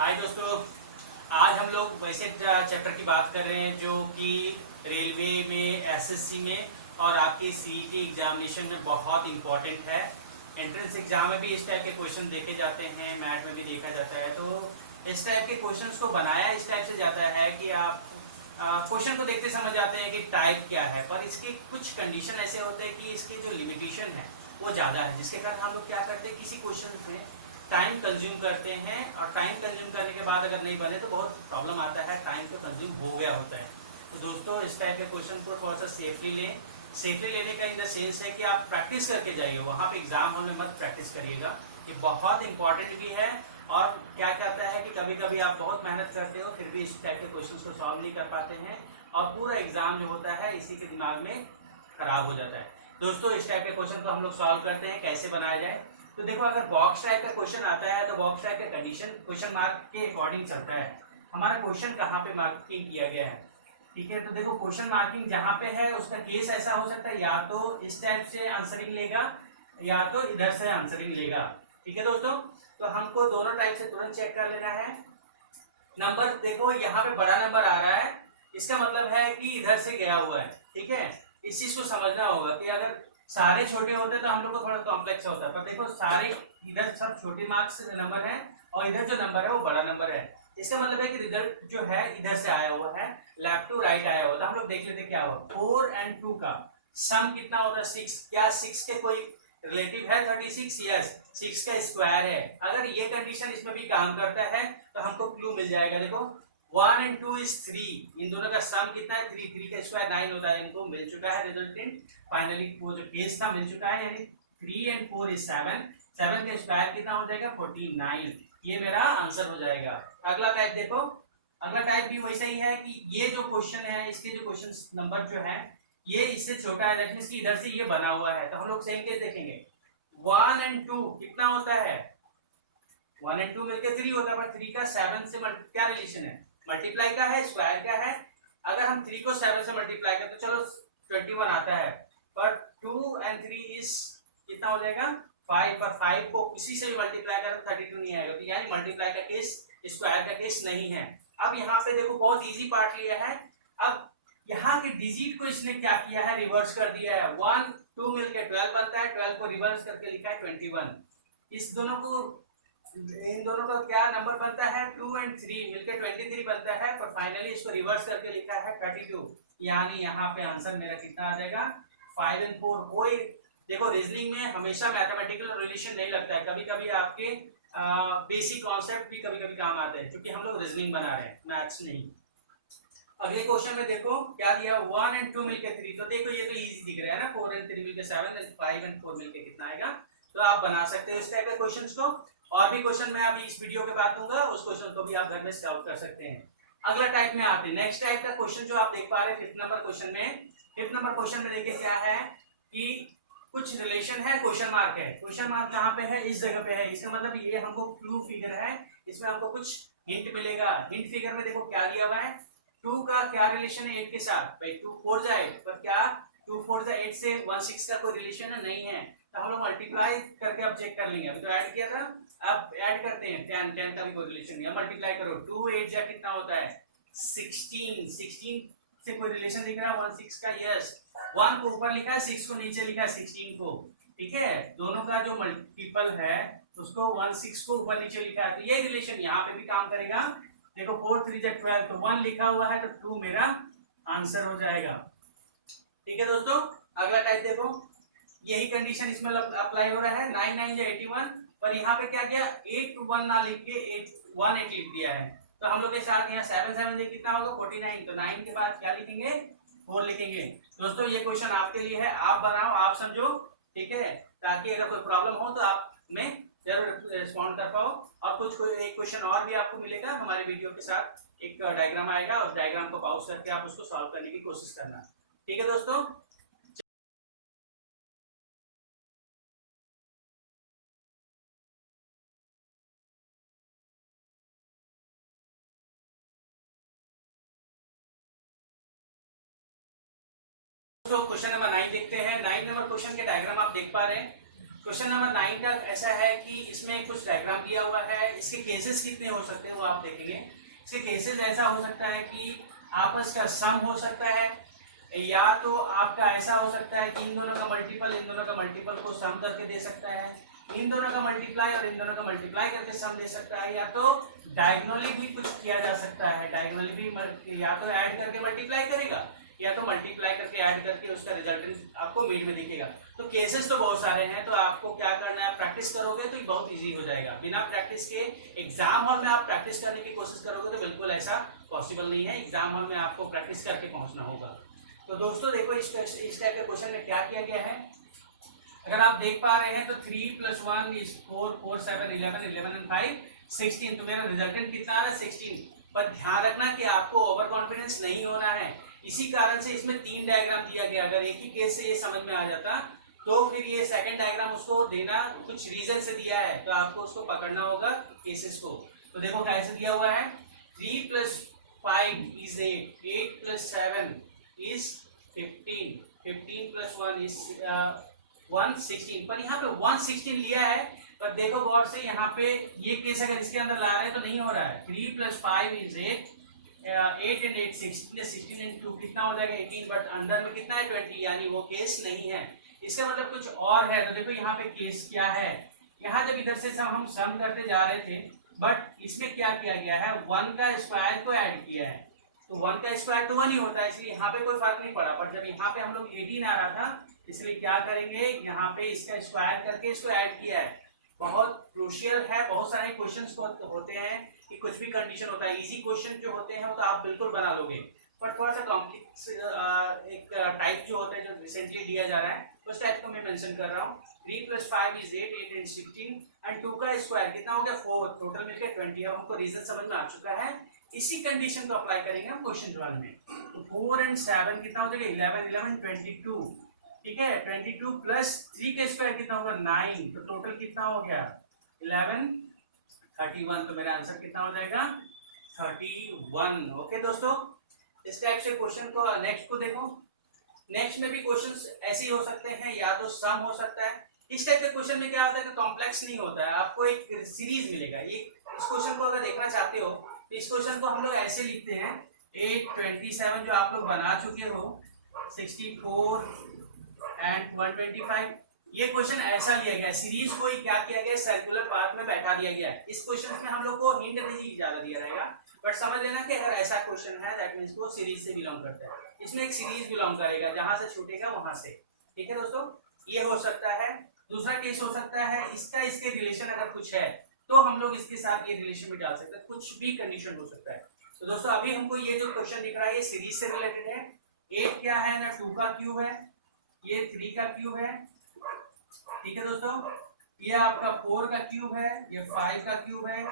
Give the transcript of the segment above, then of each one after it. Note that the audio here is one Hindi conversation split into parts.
हाय दोस्तों, आज हम लोग वैसे चैप्टर की बात कर रहे हैं जो कि रेलवे में, एसएससी में और आपके सीईटी एग्जामिनेशन में बहुत इंपॉर्टेंट है। एंट्रेंस एग्जाम में भी इस टाइप के क्वेश्चन देखे जाते हैं, मैथ में भी देखा जाता है। तो इस टाइप के क्वेश्चंस को बनाया इस टाइप से जाता है कि आप क्वेश्चन को देखते समझ जाते हैं कि टाइप क्या है, पर इसके कुछ कंडीशन ऐसे होते हैं कि इसके जो लिमिटेशन है वो ज़्यादा है, जिसके कारण हम लोग क्या करते हैं, किसी क्वेश्चन में टाइम कंज्यूम करते हैं और टाइम कंज्यूम करने के बाद अगर नहीं बने तो बहुत प्रॉब्लम आता है, टाइम तो कंज्यूम हो गया होता है। तो दोस्तों इस टाइप के क्वेश्चन को थोड़ा सा सेफली लें। सेफली लेने का इन द सेंस है कि आप प्रैक्टिस करके जाइए, वहाँ पे एग्जाम हॉल में मत प्रैक्टिस करिएगा। ये बहुत इंपॉर्टेंट भी है। और क्या कहता है कि कभी कभी आप बहुत मेहनत करते हो फिर भी इस टाइप के क्वेश्चन को सॉल्व नहीं कर पाते हैं और पूरा एग्जाम जो होता है इसी के दिमाग में खराब हो जाता है। दोस्तों इस टाइप के क्वेश्चन को हम लोग सॉल्व करते हैं, कैसे बनाया जाए। तो देखो, अगर बॉक्स टाइप का क्वेश्चन आता है तो बॉक्स टाइप का कंडीशन क्वेश्चन मार्क के अकॉर्डिंग चलता है। हमारा क्वेश्चन कहाँ पे मार्किंग किया गया है, ठीक है। तो देखो, क्वेश्चन मार्किंग जहाँ पे है उसका केस ऐसा हो सकता है, या तो इस टाइप से आंसरिंग लेगा या तो इधर से आंसरिंग लेगा, ठीक है दोस्तों। तो हमको दोनों टाइप से तुरंत चेक कर लेना है। नंबर देखो, यहाँ पे बड़ा नंबर आ रहा है, इसका मतलब है कि इधर से गया हुआ है, ठीक है। इस चीज को समझना होगा कि अगर सारे छोटे होते तो हम लोग को थोड़ा कॉम्प्लेक्स होता है, पर देखो सारे इधर सब छोटे मार्क्स नंबर है और इधर जो नंबर है वो बड़ा नंबर है। इसका मतलब है कि रिजल्ट जो है इधर से आया हुआ है, लेफ्ट टू राइट आया हुआ। तो हम लोग देख लेते क्या हुआ। 4 और 2 का सम कितना होता है 6। क्या 6 के कोई रिलेटिव है 36? यस, 6 का स्क्वायर है। अगर ये कंडीशन इसमें भी काम करता है तो हमको क्लू मिल जाएगा। देखो 1 और 2 इज 3, इन दोनों का सम कितना है 3, 3 का स्क्वायर 9 होता है। इनको मिल चुका है रिजल्टेंट, फाइनली वो जो केस था मिल चुका है, यानी 3 और 4 इज 7, 7 का स्क्वायर कितना हो जाएगा 49। ये मेरा आंसर हो जाएगा। अगला टाइप देखो, अगला टाइप भी वैसा ही है कि ये जो क्वेश्चन है इसके जो क्वेश्चन नंबर जो है ये इससे छोटा है, दैट मींस कि इधर से ये बना हुआ है। तो हम लोग सेम केस देखेंगे। 1 और 2 कितना होता है, 1 और 2 मिलकर 3 होता है, पर 3 का 7 से क्या रिलेशन है, मल्टीप्लाई का है, स्क्वायर का है। अगर हम 3 को 7 से मल्टीप्लाई करें तो चलो 21 आता है, पर 2 और 3 इज कितना हो जाएगा 5, पर 5 को किसी से भी मल्टीप्लाई करें तो 32 नहीं आएगा। तो यानी मल्टीप्लाई का केस, स्क्वायर का केस नहीं है। अब यहाँ पे देखो बहुत इजी पार्ट लिया है। अब यहाँ के डिजिट को इसने क्या किया है, रिवर्स कर दिया है। 1 2 मिलकर 12 बनता है, 12 को रिवर्स करके लिखा है 21। इस दोनों को, इन दोनों का क्या नंबर बनता है 2 और 3 मिलकर 23 बनता है, पर फाइनली इसको रिवर्स करके लिखा है 32। यानी यहाँ पे आंसर मेरा कितना आ जाएगा 5 और 4। कोई देखो, रीजनिंग में हमेशा मैथमेटिकल रिलेशन नहीं लगता है, कभी कभी आपके बेसिक कॉन्सेप्ट भी कभी कभी काम आते हैं, क्योंकि हम लोग रीजनिंग बना रहे हैं, मैथ्स नहीं। अगले क्वेश्चन में देखो क्या दिया, 1 और 2 मिलकर 3। तो देखो ये तो इजी दिख रहा है ना, 4 और 3 मिलकर 7 और 5 और 4 मिलकर कितना आएगा। तो आप बना सकते हो इस टाइप के क्वेश्चंस को। और भी क्वेश्चन मैं अभी इस वीडियो के बाद दूंगा, उस क्वेश्चन को भी आप घर में सॉल्व कर सकते हैं। अगला टाइप में आते हैं, नेक्स्ट टाइप का क्वेश्चन जो आप देख पा रहे हैं 5th नंबर क्वेश्चन में। 5th नंबर क्वेश्चन में देखिए क्या है कि कुछ रिलेशन है, क्वेश्चन मार्क है। क्वेश्चन मार्क जहां पे है इस जगह पे है, इसका मतलब ये हमको क्लू फिगर है, इसमें हमको कुछ हिंट मिलेगा। हिंट फिगर में देखो क्या दिया हुआ है, 2 का क्या रिलेशन है 8 के साथ, भाई 2 4 जा 8, पर क्या 2 4 जा 8 से 1 6 का कोई रिलेशन है, नहीं है। तो हम लोग मल्टीप्लाई करके अब चेक कर लेंगे। अभी तो ऐड किया था, अब ऐड करते हैं 10, 10 का भी कोई रिलेशन नहीं है। मल्टीप्लाई करो, 2 8 जा कितना होता है 16, 16 से कोई रिलेशन दिख रहा है 1 6 का, यस। 1 को ऊपर लिखा है, 6 को नीचे लिखा है 16 को, ठीक है। दोनों का जो मल्टीपल है उसको 1 6 को ऊपर नीचे लिखा है, तो ये रिलेशन यहाँ पे भी काम करेगा। देखो 4 3 जा 12, तो 1 लिखा हुआ है तो 2 मेरा आंसर हो जाएगा, ठीक है दोस्तों। अगला टाइप देखो, यही कंडीशन इसमें अप्लाई हो रहा है। 9 9 जा 81, पर यहाँ पे क्या किया 8 1 ना लिख के 8 1 8 लिख दिया है। तो हम लोग के साथ यहाँ 7 7 से कितना होगा 49, तो 9 के बाद क्या लिखेंगे 4 लिखेंगे। दोस्तों ये क्वेश्चन आपके लिए है, आप बनाओ, आप समझो, ठीक है, ताकि अगर कोई प्रॉब्लम हो तो आप में जरूर रिस्पॉन्ड कर पाओ। और कुछ कोई एक क्वेश्चन और भी आपको मिलेगा हमारे वीडियो के साथ, एक डायग्राम आएगा, उस डायग्राम को पॉज करके आप उसको सॉल्व करने की कोशिश करना, ठीक है दोस्तों। तो क्वेश्चन नंबर 9 देखते हैं। 9 नंबर क्वेश्चन के डायग्राम आप देख पा रहे हैं। क्वेश्चन नंबर 9 का ऐसा है कि इसमें कुछ डायग्राम दिया हुआ है, इसके केसेस कितने हो सकते हैं वो आप देखेंगे। इसके केसेस ऐसा हो सकता है कि आपस का सम हो सकता है, या तो आपका ऐसा हो सकता है कि इन दोनों का मल्टीपल को सम करके दे सकता है, इन दोनों का मल्टीप्लाई और इन दोनों का मल्टीप्लाई करके सम दे सकता है, या तो डायगोनली भी कुछ किया जा सकता है। डायगोनली भी या तो ऐड करके मल्टीप्लाई करेगा या तो मल्टीप्लाई करके ऐड करके उसका रिजल्टेंट आपको मीट में दिखेगा। तो केसेस तो बहुत सारे हैं, तो आपको क्या करना है, प्रैक्टिस करोगे तो ये बहुत इजी हो जाएगा। बिना प्रैक्टिस के एग्जाम हॉल में आप प्रैक्टिस करने की कोशिश करोगे तो बिल्कुल ऐसा पॉसिबल नहीं है। एग्जाम हॉल में आपको प्रैक्टिस करके पहुंचना होगा। तो दोस्तों देखो इस टाइप के क्वेश्चन में क्या किया गया है, अगर आप देख पा रहे हैं तो 3 + 1 = 4, 4 7 11 11 and 5 16। तो मेरा रिजल्टेंट कितना आ रहा है 16। पर ध्यान रखना कि आपको ओवर कॉन्फिडेंस नहीं होना है, इसी कारण से इसमें 3 डायग्राम दिया गया। अगर एक ही केस से ये समझ में आ जाता तो फिर ये सेकंड डायग्राम उसको देना कुछ रीजन से दिया है, तो आपको उसको पकड़ना होगा केसेस को। तो देखो कैसे दिया हुआ है, 3 + 5 = 8, 8 + 7 = 15, 15 + 1 = 116। पर यहाँ पे 116 लिया है, पर देखो गौर से यहाँ पे ये केस अगर इसके अंदर ला रहे हैं तो नहीं हो रहा है। 3 + 5 = 8, 8 and 8 16, 16 and 2 कितना हो जाएगा 18, बट अंदर में कितना है 20, यानी वो केस नहीं है। इसका मतलब कुछ और है। तो देखो यहाँ पे केस क्या है, यहाँ जब इधर से हम सम करते जा रहे थे, बट इसमें क्या किया गया है, 1 का स्क्वायर को ऐड किया है। तो 1 का स्क्वायर तो 1 ही होता है, इसलिए यहाँ पे कोई फर्क नहीं पड़ा। बट जब यहाँ पे हम लोग 18 आ रहा था, इसलिए क्या करेंगे, यहाँ पे इसका स्क्वायर करके इसको ऐड किया है। बहुत क्रूशियल है, बहुत सारे क्वेश्चंस होते हैं कि कुछ भी कंडीशन होता है। इजी क्वेश्चन जो होते हैं तो आप बिल्कुल बना लोगे, पर थोड़ा सा कॉम्प्लेक्स एक टाइप जो होता है जो रिसेंटली दिया जा रहा है उस टाइप को मैं मेंशन कर रहा हूँ। 3 + 5 = 8, 8 and 16 and 2 का स्क्वायर कितना हो गया 4, टोटल मिलकर 20। अब हमको रीजन समझ में आ चुका है, इसी कंडीशन को अप्लाई करेंगे हम क्वेश्चन 12 में। तो 4 and 7 कितना हो जाएगा 11, 11 22, ठीक है। 22 + 3 का स्क्वायर कितना होगा 9, तो टोटल कितना हो गया 11, 31। तो मेरा आंसर कितना हो जाएगा 31। ओके दोस्तों, इस टाइप से क्वेश्चन को नेक्स्ट को देखो। नेक्स्ट में भी क्वेश्चंस ऐसे ही हो सकते हैं, या तो सम हो सकता है। इस टाइप के क्वेश्चन में क्या होता है कि कॉम्प्लेक्स नहीं होता है, आपको एक सीरीज मिलेगा। ये इस क्वेश्चन को अगर देखना चाहते हो तो इस क्वेश्चन को हम लोग ऐसे लिखते हैं 8 27 जो आप लोग बना चुके हो, 64 and 125। ये क्वेश्चन ऐसा लिया गया, सीरीज को क्या किया गया सर्कुलर पाथ में बैठा दिया गया है। इस क्वेश्चन में हम लोग को हिंट नहीं ज्यादा दिया रहेगा, बट समझ लेना कि अगर ऐसा क्वेश्चन है दैट मींस वो सीरीज से बिलोंग करता है। इसमें एक सीरीज बिलोंग करेगा, जहां से छूटेगा वहां से, ठीक है दोस्तों। ये हो सकता है। दूसरा केस हो सकता है इसका इसके रिलेशन अगर कुछ है तो हम लोग इसके साथ ये रिलेशन भी डाल सकते हैं, कुछ भी कंडीशन हो सकता है। तो दोस्तों अभी हमको ये जो क्वेश्चन दिख रहा है ये सीरीज से रिलेटेड है। 8 क्या है ना 2 का क्यूब है, ये 3 का क्यूब है, ठीक है दोस्तों। ये आपका 4 का क्यूब है, ये 5 का क्यूब है,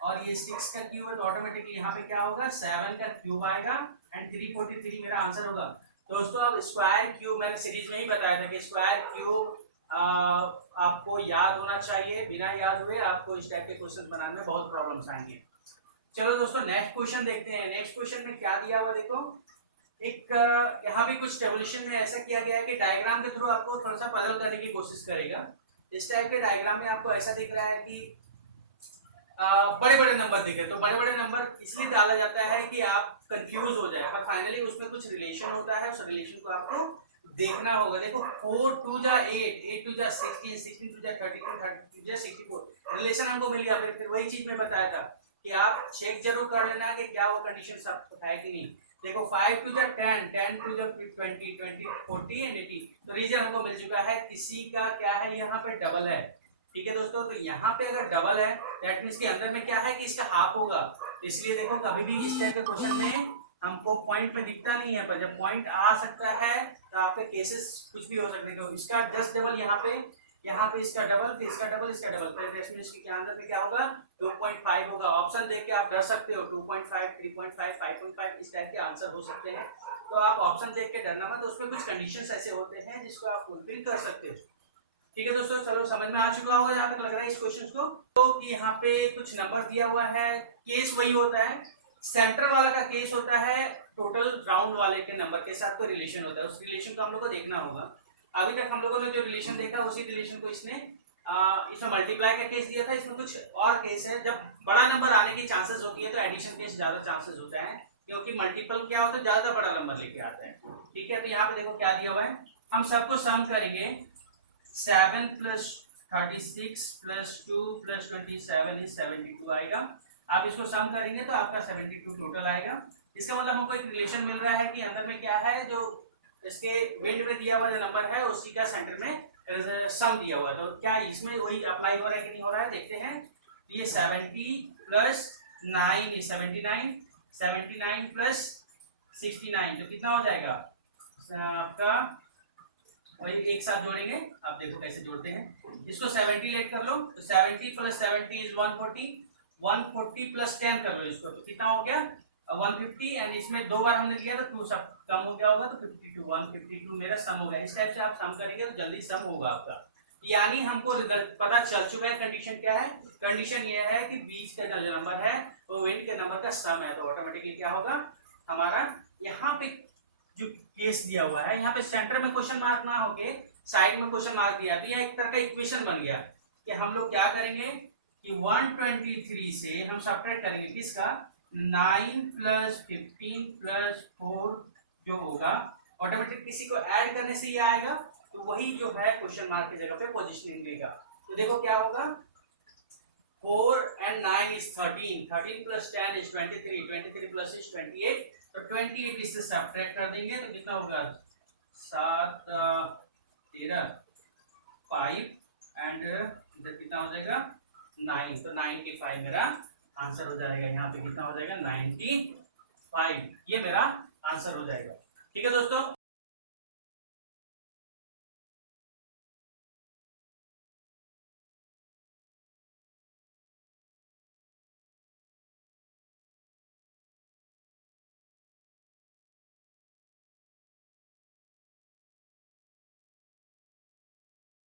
और ये 6 का क्यूब है। तो ऑटोमेटिकली यहाँ पे क्या होगा 7 का क्यूब आएगा एंड 343 मेरा आंसर होगा। दोस्तों अब स्क्वायर क्यूब मैंने सीरीज में ही बताया था कि स्क्वायर क्यूब आपको याद होना चाहिए। बिना याद हुए आपको इस टाइप के क्वेश्चन बनाने में बहुत प्रॉब्लम्स आएंगे। चलो दोस्तों नेक्स्ट क्वेश्चन देखते हैं। नेक्स्ट क्वेश्चन में क्या दिया हुआ देखो, एक यहाँ भी कुछ टेबुलेशन में ऐसा किया गया है कि डायग्राम के थ्रू आपको थोड़ा सा पजल करने की कोशिश करेगा। इस टाइप के डायग्राम में आपको ऐसा दिख रहा है कि बड़े बड़े नंबर दिखे, तो बड़े बड़े नंबर इसलिए डाला जाता है कि आप कंफ्यूज हो जाए, पर फाइनली उसमें कुछ रिलेशन होता है, उस रिलेशन को आपको देखना होगा। देखो 4 2 जा 8, 8 2 जा 16, 16 2 जा 32, 32 जा 64 रिलेशन हमको मिल गया। फिर वही चीज मैं बताया था कि आप चेक जरूर कर लेना कि क्या वो कंडीशन सब है कि नहीं। देखो 5 2 जा 10, 10 2 जा 20, 20 40 एंड 80। तो रीजन हमको मिल चुका है, किसी का क्या है यहाँ पे डबल है, ठीक है दोस्तों। तो यहाँ पे अगर डबल है दैट मींस के अंदर में क्या है कि इसका हाफ होगा। इसलिए देखो कभी भी इस टाइप के क्वेश्चन में हमको पॉइंट में दिखता नहीं है, पर जब पॉइंट आ सकता है तो आपके केसेस कुछ भी हो सकते हैं। इसका जस्ट डबल यहाँ पे इसका डबल, फिर इसका डबल, इसका डबल, फिर इसके अंदर में क्या होगा 2.5 होगा। ऑप्शन देख के आप डर सकते हो, 2.5, 3.5, 5.5 इस टाइप के आंसर हो सकते हैं। तो आप ऑप्शन देख के डरना मत, उसमें कुछ कंडीशंस ऐसे होते हैं जिसको आप फुलफिल कर सकते हो, ठीक है दोस्तों। चलो समझ में आ चुका होगा जहां तक लग रहा है इस क्वेश्चन को। तो कि यहाँ पे कुछ नंबर दिया हुआ है, केस वही होता है, सेंटर वाला का केस होता है टोटल राउंड वाले के नंबर के साथ कोई रिलेशन होता है, उस रिलेशन को हम लोग को देखना होगा। अभी तक हम लोगों ने जो रिलेशन देखा उसी रिलेशन को इसमें इसमें मल्टीप्लाई का केस दिया था, इसमें कुछ और केस है। जब बड़ा नंबर आने की चांसेस होती है तो एडिशन केस ज्यादा चांसेस होता है, क्योंकि मल्टीपल क्या होता है, ज्यादा बड़ा नंबर लेके आता है। ठीक है, तो यहाँ पे देखो क्या दिया हुआ है, हम सबको सम करेंगे। 7 + 36 + 2 + 27 इज 72 आएगा। आप इसको सम करेंगे तो आपका 72 टोटल आएगा। इसका मतलब हमको एक रिलेशन मिल रहा है कि अंदर में क्या है, जो इसके विंड में दिया हुआ जो नंबर है उसी का सेंटर में सम दिया हुआ है। तो क्या इसमें वही अप्लाई हो रहा है कि नहीं हो रहा है, देखते हैं। ये 70 + 9 इज 79, 79 + 69 तो कितना हो जाएगा आपका, वही एक साथ जोड़ेंगे। आप देखो कैसे जोड़ते हैं, इसको 70 लेट कर लो तो 70 + 70 इज 140, 140 + 10 कर लो इसको, तो कितना हो गया 150। एंड इसमें दो बार हमने लिया तो 2 सब कम हो गया होगा, तो 52, 152 मेरा सम हो गया। इस टाइप से आप सम करेंगे तो जल्दी सम होगा आपका। यानी हमको रिजल्ट पता चल चुका है। कंडीशन क्या है, कंडीशन ये है कि बीच का जो नंबर है वो विंड के नंबर का सम है, तो ऑटोमेटिकली क्या होगा हमारा। यहाँ पे जो केस दिया हुआ है, यहाँ पे सेंटर में क्वेश्चन मार्क ना होके साइड में क्वेश्चन मार्क दिया, तो यह एक तरह का इक्वेशन बन गया कि हम लोग क्या करेंगे कि 123 से हम सब्ट्रैक्ट करेंगे किसका, 9 + 15 + 4 जो होगा ऑटोमेटिक किसी को ऐड करने से ये आएगा, तो वही जो है क्वेश्चन मार्क की जगह पे पोजीशनिंग देगा। तो देखो क्या होगा, 4 and 9 is 13, 13 + 10 is 23, 23 + 6 28, तो 28 इससे सब्ट्रैक्ट कर देंगे तो कितना होगा 7 13 5 एंड इधर कितना हो जाएगा 9, तो 95 मेरा आंसर हो जाएगा। यहाँ पे कितना हो जाएगा 95, ये मेरा आंसर हो जाएगा। ठीक है दोस्तों,